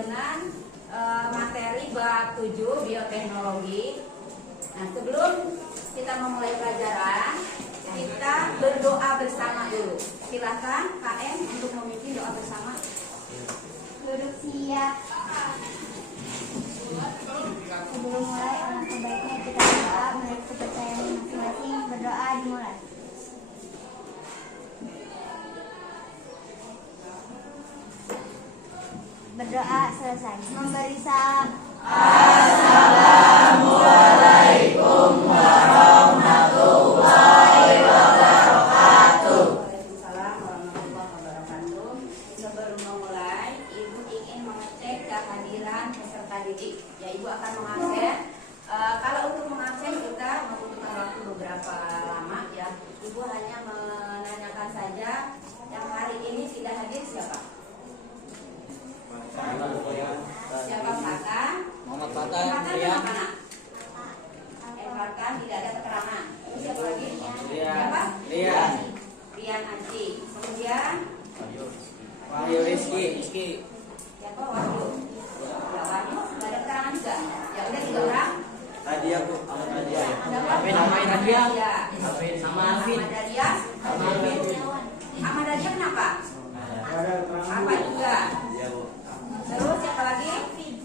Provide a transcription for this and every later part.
dengan materi bab 7 bioteknologi. Nah, sebelum kita memulai pelajaran, kita berdoa bersama dulu. Silakan KM untuk memimpin doa bersama. Duduk siap. Sebelum mulai, alangkah baiknya kita berdoa menurut kepercayaan masing-masing. Berdoa dimulai. Berdoa selesai. Memberi salam. Assalamualaikum warahmatullahi wabarakatuh. Waalaikumsalam warahmatullahi wabarakatuh. Sebelum memulai, Ibu ingin mengecek kehadiran peserta didik. Ya, Ibu akan mengabsen. Kalau untuk mengabsen kita membutuhkan waktu beberapa lama ya. Ibu hanya menanyakan saja yang hari ini tidak hadir siapa? Siapa Fatan? Muhammad Fatan Fatan, nama anak? Fatan tidak ada keterangan. Terus siapa lagi? Siapa? Rian. Rian Aji. Kemudian Wahyu Rizky. siapa? Wahyu. Ya, Wahyu tidak ada keterangan juga. Ya udah 3 orang. Nadia Bu, Nadia. Alvin, Nadia. Ya. Sama Alvin. Ahmad Dadia. Sama Alvin. Ahmad Dadia kenapa? Apa juga? Iya Bu. Terus siapa lagi?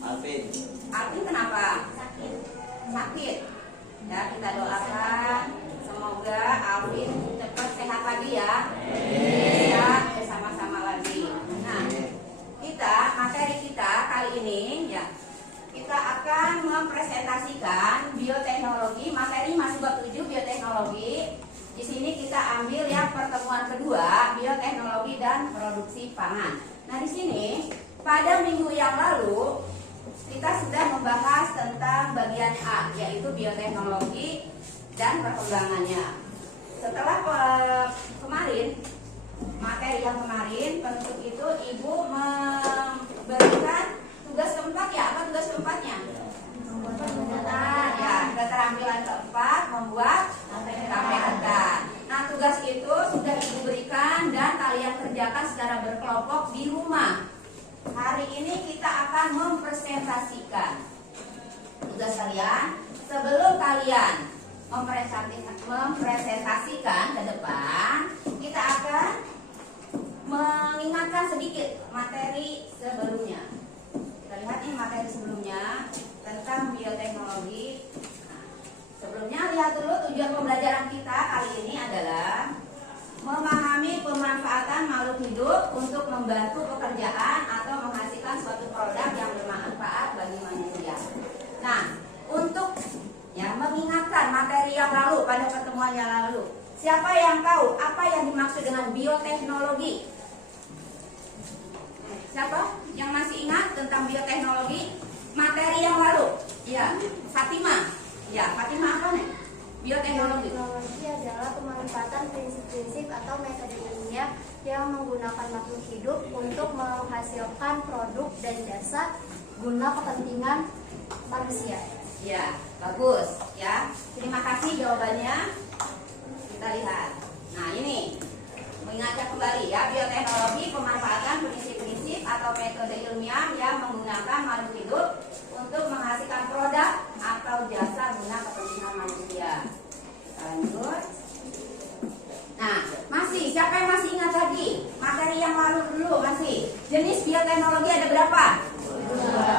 Alvin. Alvin kenapa? Sakit. Ya, kita doakan semoga Alvin cepat sehat lagi ya. Bisa bersama-sama lagi. Nah, materi kita kali ini ya, kita akan mempresentasikan bioteknologi. Materi masih bab 7 bioteknologi. Di sini kita ambil yang pertemuan kedua, bioteknologi dan produksi pangan. Nah, di sini pada minggu yang lalu kita sudah membahas tentang bagian A, yaitu bioteknologi dan perkembangannya. Setelah kemarin, materi yang kemarin, penutup itu Ibu memberikan tugas keempat ya. Apa tugas keempatnya? Nah, ya, keterampilan keempat membuat KPK. Nah, tugas itu sudah Ibu berikan dan kalian kerjakan secara berkelompok di rumah. Hari ini kita akan mempresentasikan tugas kalian. Sebelum kalian mempresentasikan ke depan, kita akan mengingatkan sedikit materi sebelumnya. Kita lihat ini materi sebelumnya tentang bioteknologi. Sebelumnya lihat dulu tujuan pembelajaran kita kali ini adalah memahami pemanfaatan makhluk hidup untuk membantu pekerjaan atau menghasilkan suatu produk yang bermanfaat bagi manusia. Nah, untuk mengingatkan materi yang lalu pada pertemuan yang lalu, siapa yang tahu apa yang dimaksud dengan bioteknologi? Siapa yang masih ingat tentang bioteknologi materi yang lalu? Ya, Fatimah. Ya, Fatimah apa nih? Bioteknologi Adalah pemanfaatan prinsip-prinsip atau metode ilmiah yang menggunakan makhluk hidup untuk menghasilkan produk dan jasa guna kepentingan manusia. Ya, bagus ya. Terima kasih jawabannya. Kita lihat. Nah, ini mengingatkan kembali ya, bioteknologi pemanfaatan prinsip-prinsip atau metode ilmiah yang menggunakan makhluk hidup untuk menghasilkan produk atau jasa guna kepentingan manusia. Lanjut. Nah, siapa yang masih ingat lagi materi yang lalu dulu masih? Jenis bioteknologi ada berapa?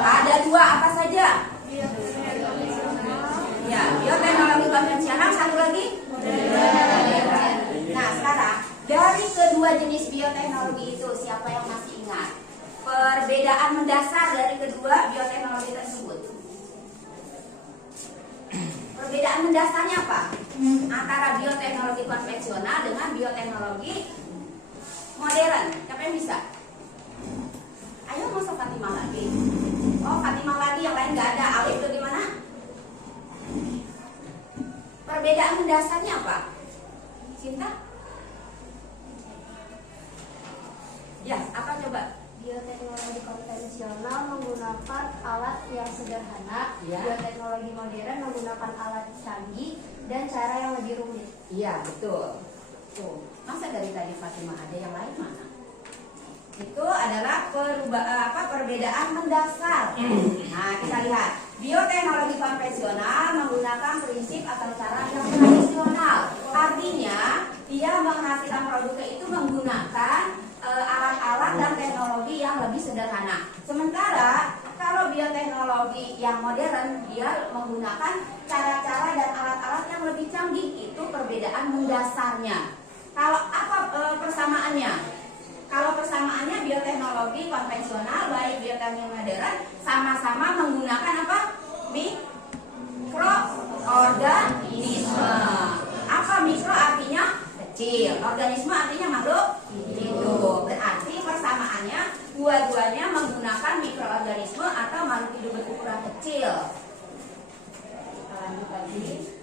Ada 2, apa saja? Ya, bioteknologi konvensional, satu lagi? Nah, sekarang dari kedua jenis bioteknologi itu siapa yang masih ingat perbedaan mendasar dari kedua bioteknologi tersebut? Perbedaan mendasarnya apa? Antara bioteknologi konvensional dengan bioteknologi modern. Siapa yang bisa? Ayo, masa Fatimah lagi? Oh, Fatimah lagi, yang lain nggak ada. Alif itu gimana? Perbedaan mendasarnya apa? Cinta? Ya, apa coba? Bioteknologi konvensional menggunakan alat yang sederhana, Ya. Bioteknologi modern menggunakan alat canggih dan cara yang lebih rumit. Iya, betul. Tuh, masa dari tadi Fatimah ada yang lain mana? Itu adalah perbedaan mendasar. Nah, kita lihat. Bioteknologi konvensional menggunakan prinsip atau cara yang tradisional. Artinya, dia menghasilkan produknya itu menggunakan alat-alat dan teknologi yang lebih sederhana. Sementara kalau bioteknologi yang modern, dia menggunakan cara-cara dan alat-alat yang lebih canggih. Itu perbedaan mendasarnya. Kalau apa persamaannya? Kalau persamaannya bioteknologi konvensional baik bioteknologi modern sama-sama menggunakan apa? Mikroorganisme. Apa mikro artinya? Kecil. Organisme artinya makhluk hidup. Berarti persamaannya dua-duanya menggunakan mikroorganisme atau makhluk hidup berukuran kecil. Kita lanjut lagi.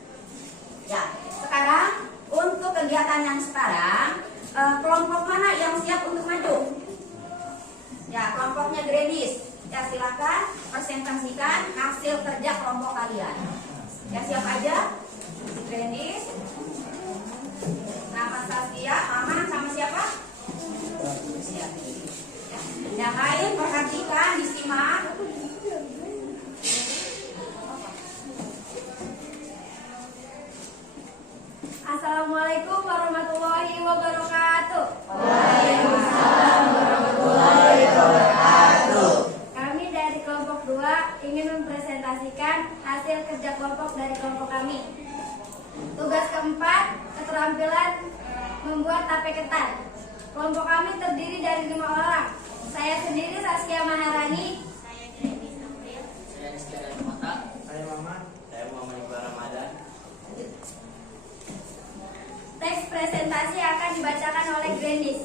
Ya, sekarang untuk kegiatan yang sekarang kelompok mana yang siap untuk maju? Ya, kelompoknya Grandis. Ya, silakan presentasikan hasil kerja kelompok kalian. Ya, siap aja? Grandis. Nama Saskia, Mama sama siapa? Siap. Ya. Yang lain perhatikan, disimak. Assalamualaikum warahmatullahi wabarakatuh. Waalaikumsalam warahmatullahi wabarakatuh. Kami dari kelompok 2 ingin mempresentasikan hasil kerja kelompok dari kelompok kami. Tugas keempat, keterampilan membuat tape ketan. Kelompok kami terdiri dari 5 orang. Saya sendiri Saskia Maharani. Saya Grandis April. Saya Rizky dari Mata. Saya Mama. Saya Muhammad Iqbal Ramadan. Teks presentasi akan dibacakan oleh Grandis.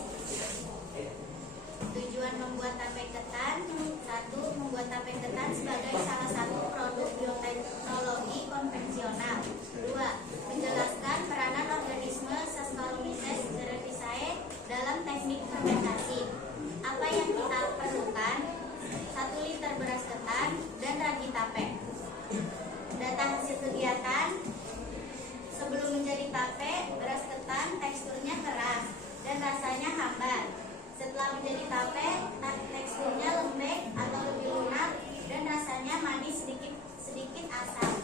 Tujuan membuat tape ketan: 1. Membuat tape ketan sebagai salah satu produk bioteknologi konvensional. 2. Menjelaskan peranan organisme Saccharomyces cerevisiae dalam teknik fermentasi. Apa yang kita perlukan? 1 liter beras ketan dan ragi tape. Data hasil kegiatan: sebelum menjadi tape, beras ketan teksturnya keras dan rasanya hambar. Setelah menjadi tape, teksturnya lembek atau lebih lunak dan rasanya manis sedikit asam.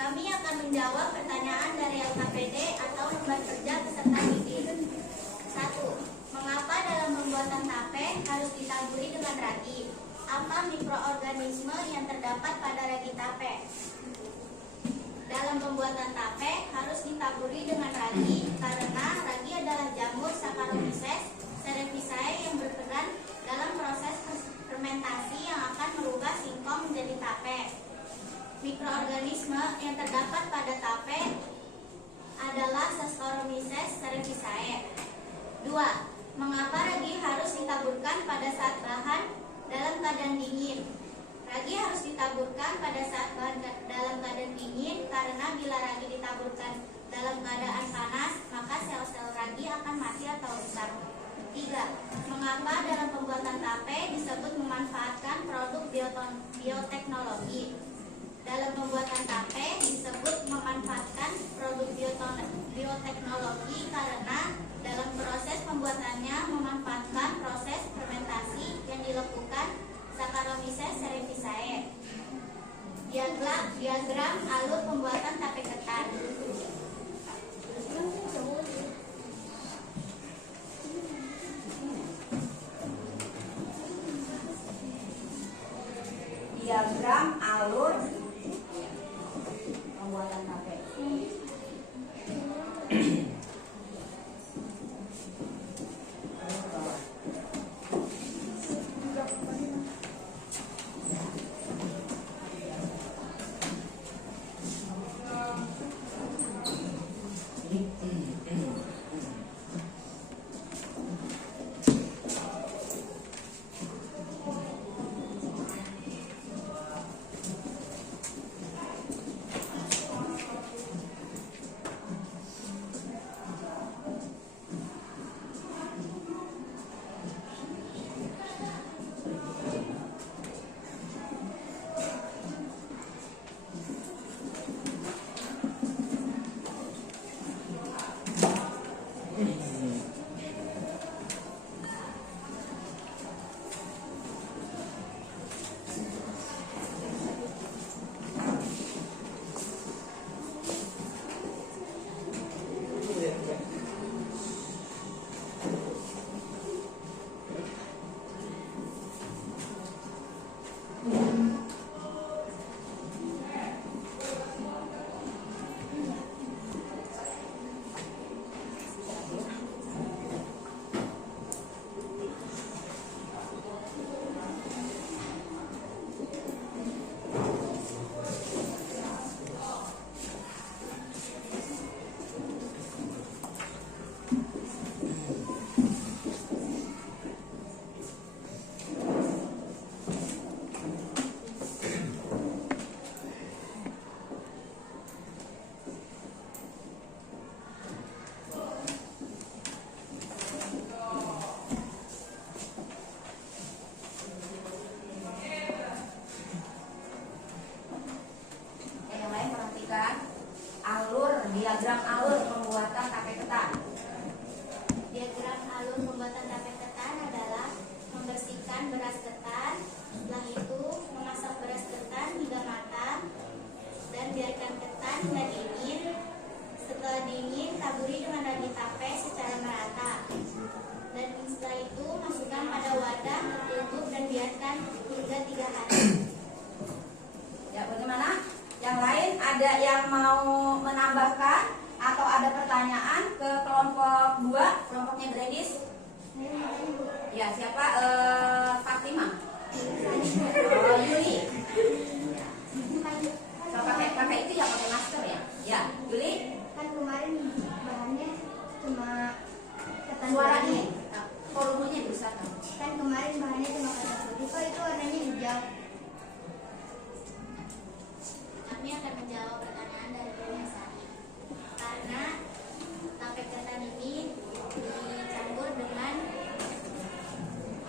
Kami akan menjawab pertanyaan dari LKPD atau lembar kerja peserta didik. 1. Mengapa dalam pembuatan tape harus ditaburi dengan ragi? Apa mikroorganisme yang terdapat pada ragi tape? Dalam pembuatan tape harus ditaburi dengan ragi karena ragi adalah jamur Saccharomyces cerevisiae yang berperan dalam proses fermentasi yang akan merubah singkong menjadi tape. Mikroorganisme yang terdapat pada tape adalah Saccharomyces cerevisiae. 2. Mengapa ragi harus ditaburkan pada saat bahan dalam keadaan dingin? Ragi harus ditaburkan pada saat bahan dalam keadaan dingin karena bila ragi ditaburkan dalam keadaan panas, maka sel-sel ragi akan mati atau rusak. 3. Mengapa dalam pembuatan tape disebut memanfaatkan produk bioteknologi? Dalam pembuatan tape disebut memanfaatkan produk bioteknologi karena dalam proses pembuatannya memanfaatkan proses fermentasi yang dilakukan Saccharomyces cerevisiae. Diagram alur pembuatan tape ketan. Diagram alur pembuatan tape. wadah tertutup dan biarkan hingga 3 hari. Ya, bagaimana? Yang lain ada yang mau menambahkan atau ada pertanyaan ke kelompok 2, kelompoknya Gredis? Ya, siapa? Fatimah. Oh, Yuli. So, pakai itu ya, pakai masker ya. Ya, Yuli. Kan kemarin bahannya cuma ketan Suaranya, putih. volumenya diusahakan. Kan kemarin bahannya cuma ketan putih, kok itu warnanya hijau? Kami akan menjawab pertanyaan dari Vanessa. Karena tape ketan ini dicampur dengan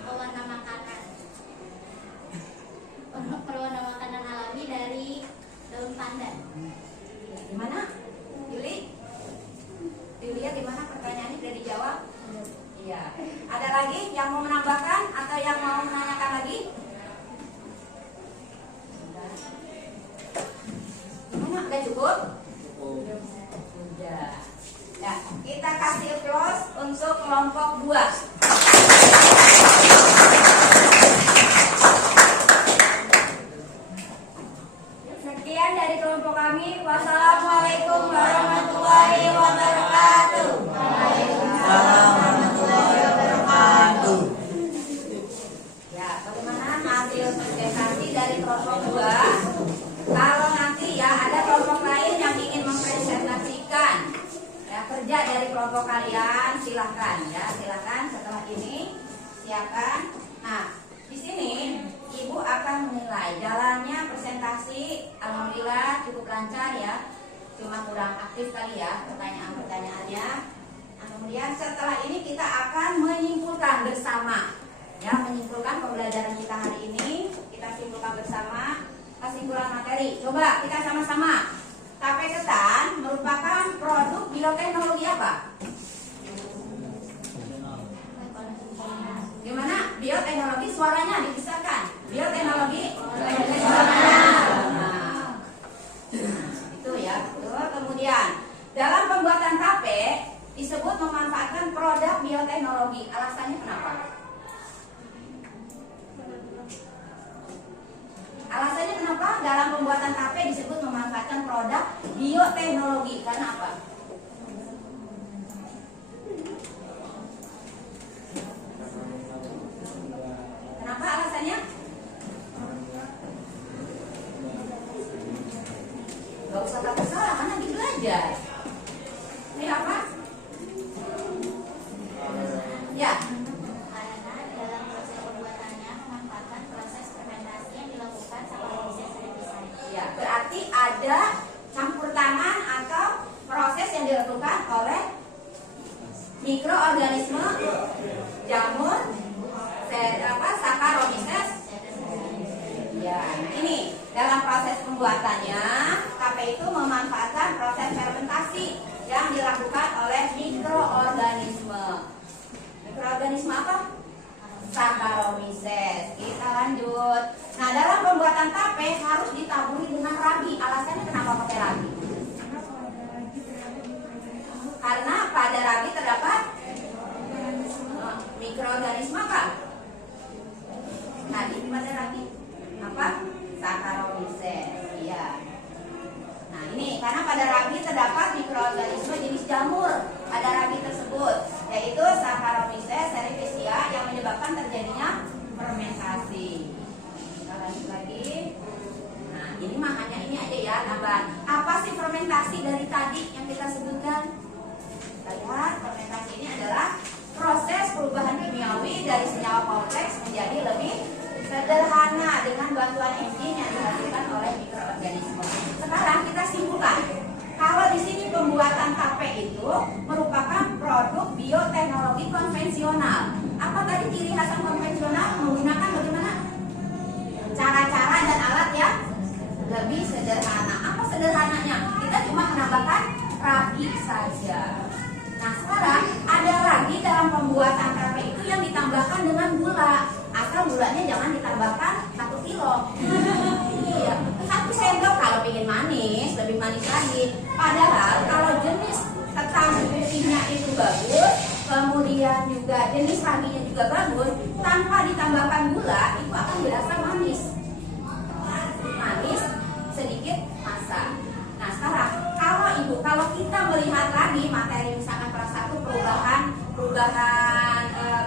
pewarna makanan. Pewarna makanan alami dari daun pandan. Gimana? Yuli? Dilihat gimana pertanyaannya sudah dijawab? Iya. Ada lagi yang mau menambahkan atau yang mau menanyakan lagi? Gimana? Udah cukup? Sudah. Ya, kita kasih applause untuk kelompok 2. Sekian dari kelompok kami. Wassalamualaikum warahmatullahi wabarakatuh. Ya, bagaimana hasil presentasi dari kelompok 2? Kalau nanti ya ada kelompok lain yang ingin mempresentasikan ya, kerja dari kelompok kalian, silahkan ya, silahkan setelah ini siapkan. Nah, di sini Ibu akan menilai jalannya presentasi. Alhamdulillah cukup lancar ya, cuma kurang aktif kali ya pertanyaan-pertanyaannya. Nah, kemudian setelah ini kita akan menyimpulkan bersama ya, menyimpulkan pembelajaran kita hari ini. Kita simpulkan bersama kesimpulan materi. Coba kita sama-sama. Tape ketan merupakan produk bioteknologi apa? Gimana? Bioteknologi suaranya dibesarkan. Bioteknologi. Nah, itu ya. Betul. Kemudian dalam pembuatan tape disebut memanfaatkan produk bioteknologi. Alasannya kenapa? Alasannya kenapa dalam pembuatan tape disebut memanfaatkan produk bioteknologi? Karena apa? Kenapa alasannya? Gak usah takut salah, kan lagi belajar. Ini apa? Ya. Karena dalam proses pembuatannya memanfaatkan proses fermentasi yang dilakukan Saccharomyces cerevisiae. Ya, berarti ada campur tangan atau proses yang dilakukan oleh mikroorganisme jamur Saccharomyces. Ya, ini dalam proses pembuatannya tape itu memanfaatkan proses fermentasi yang dilakukan oleh mikroorganisme. Mikroorganisme apa? Saccharomyces. Kita lanjut. Nah, dalam pembuatan tape harus ditaburi dengan ragi. Alasannya kenapa pakai ragi? Karena pada ragi terdapat mikroorganisme apa? Tadi pada ragi apa? Saccharomyces. Iya. Nah, ini karena pada ragi terdapat mikroorganisme jenis jamur pada ragi tersebut, yaitu Saccharomyces cerevisiae yang menyebabkan terjadinya fermentasi. Kita lanjut lagi. Nah, ini mah hanya ini aja ya tambahan. Apa sih fermentasi dari tadi yang kita sebutkan? Kita lihat, fermentasi ini adalah proses perubahan kimiawi dari senyawa kompleks menjadi lebih sederhana dengan bantuan enzim yang dihasilkan oleh mikroorganisme. Sekarang kita simpulkan, kalau di sini pembuatan tape itu merupakan produk bioteknologi konvensional. Apa tadi ciri khas konvensional? Menggunakan bagaimana? Cara-cara dan alat yang lebih sederhana. Apa sederhananya? Kita cuma menambahkan ragi saja. Nah, sekarang ada lagi dalam pembuatan tape itu yang ditambahkan dengan gula. Asal gulanya jangan ditambahkan 1 kilo. Iya, 1 sendok kalau ingin manis, lebih manis lagi. Padahal kalau jenis ketan putihnya itu bagus, kemudian juga jenis raginya juga bagus, tanpa ditambahkan gula itu akan berasa manis, sedikit asam. Nah sekarang kalau kita melihat lagi materi misalkan kelas 1 perubahan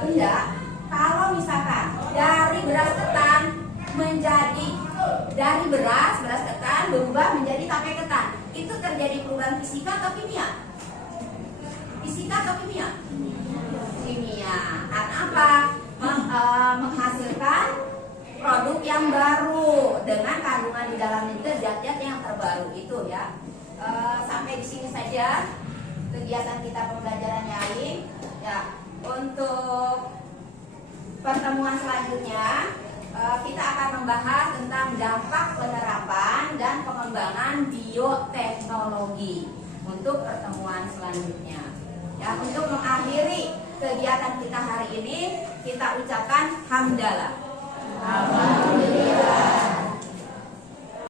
benda, kalau misalkan dari beras ketan dari beras ketan berubah menjadi tape ketan, itu terjadi perubahan fisika atau kimia? Fisika atau kimia? Kimia. Karena apa? Menghasilkan produk yang baru dengan kandungan di dalamnya itu zat-zat yang terbaru itu ya. Sampai di sini saja kegiatan kita pembelajaran daring ya. Untuk pertemuan selanjutnya kita akan membahas tentang dampak penerapan dan pengembangan bioteknologi untuk pertemuan selanjutnya. Ya, untuk mengakhiri kegiatan kita hari ini kita ucapkan hamdalah. Alhamdulillah.